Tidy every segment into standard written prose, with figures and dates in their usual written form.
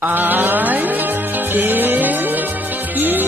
I N E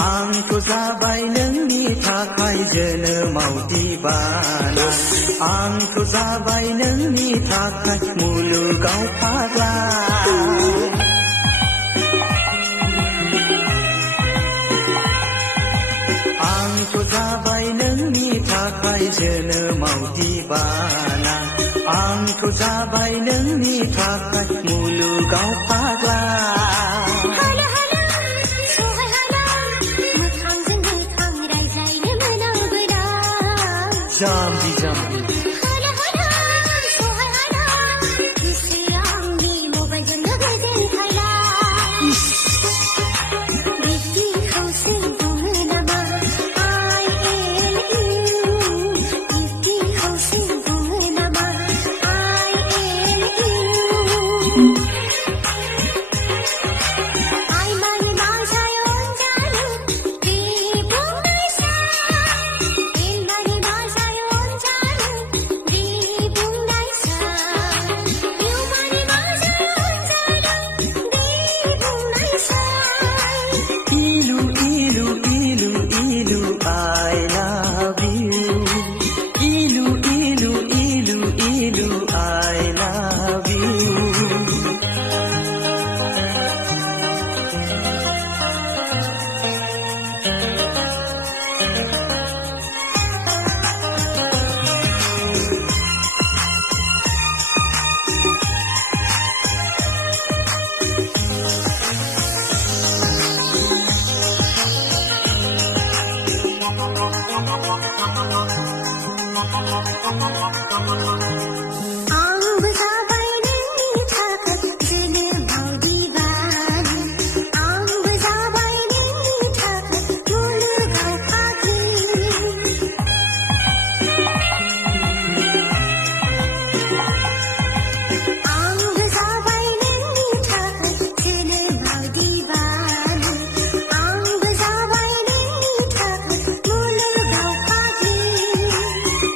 आंखौ जाबाय नोंनि थाखाय जोनोमाव दिबाना आंखौ जाबाय नोंनि थाखाय मुलुगाव फाग्ला आंखौ जाबाय नोंनि थाखाय जोनोमाव दिबाना आंखौ जाबाय नोंनि थाखाय मुलुगाव फाग्ला जाम्बि जाम्बि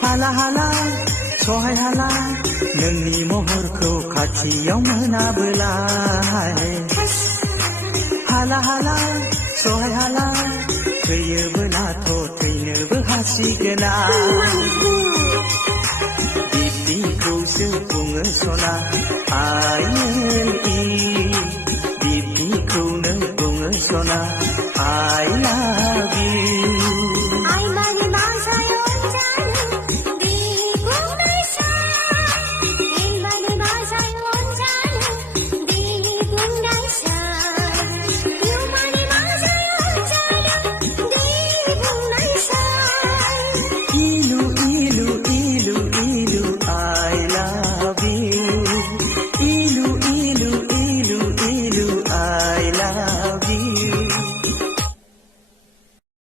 हाला हाला सहाय हाला नोंनि महरखौ खाथियाव मोनाबोलाय हाला हाला सहाय हाला थैयोबोलाथ' थैनोबो हासिगोना बिब्दिखौसो बुङो सना ILE बिब्दिखौनो बुङो सना I love